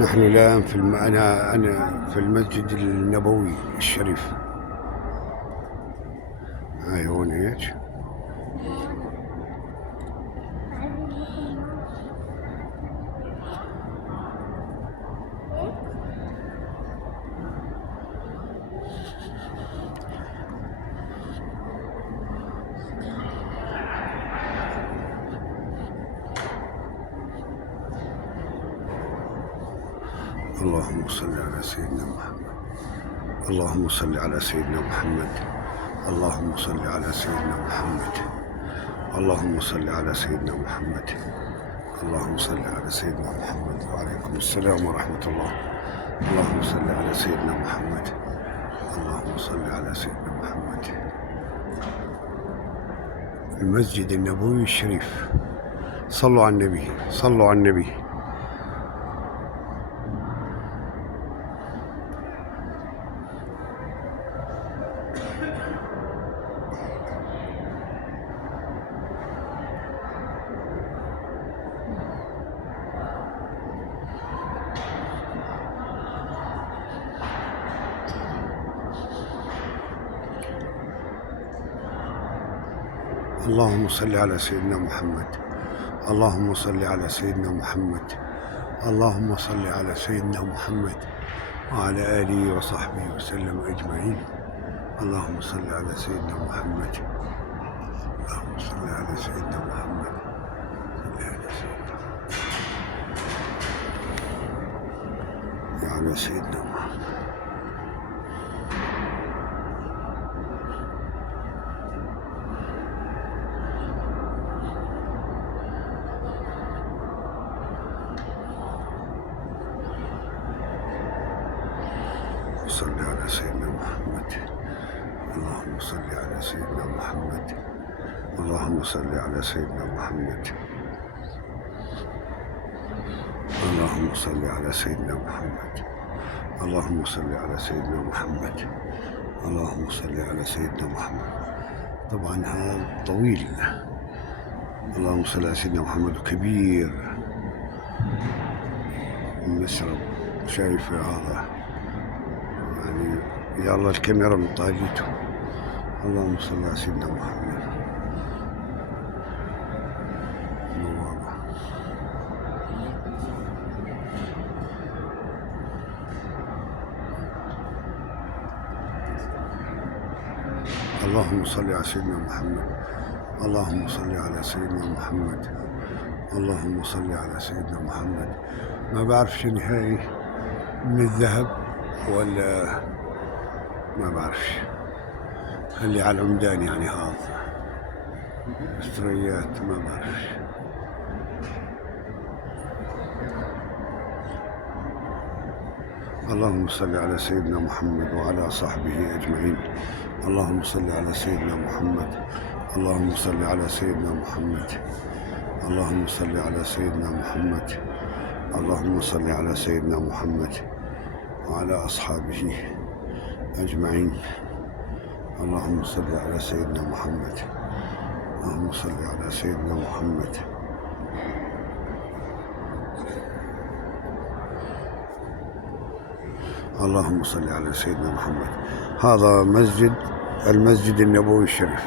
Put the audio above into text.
نحن الآن أنا في المسجد النبوي الشريف. هاي هون هيك. اللهم صل على سيدنا محمد. اللهم صل على سيدنا محمد. اللهم صل على سيدنا محمد. اللهم صل على سيدنا محمد. اللهم صل على سيدنا محمد. وعليكم السلام ورحمة الله. اللهم صل على سيدنا محمد. اللهم صل على سيدنا محمد. المسجد النبوي الشريف. صلوا على النبي، صلوا على النبي. اللهم صل على سيدنا محمد. اللهم صل على سيدنا محمد. اللهم صل على سيدنا محمد وعلى آله وصحبه وسلم أجمعين. اللهم صل على سيدنا محمد. اللهم صل على سيدنا محمد. صل على سيدنا محمد. صل على سيدنا محمد. اللهم صل على سيدنا محمد. اللهم صل على سيدنا محمد. اللهم صل على سيدنا محمد. اللهم صل على سيدنا محمد. اللهم صل على سيدنا محمد. طبعا هذا طويل. اللهم صل على سيدنا محمد كبير. نشرب شايف هذا يعني، يا الله الكاميرا من طاقته. اللهم صل على سيدنا محمد. اللهم صل على سيدنا محمد. اللهم صل على سيدنا محمد. اللهم صل على سيدنا محمد. ما بعرفش نهائي من الذهب ولا ما بعرفش، اللي على العمدان يعني هذا اشتريات ما بعرفش. اللهم صل على سيدنا محمد وعلى صحبه أجمعين. اللهم صل على سيدنا محمد. اللهم صل على سيدنا محمد. اللهم صل على سيدنا محمد. اللهم صل على سيدنا محمد وعلى أصحابه أجمعين. اللهم صل على سيدنا محمد. اللهم صل على سيدنا محمد. اللهم صل على سيدنا محمد. هذا المسجد النبوي الشريف.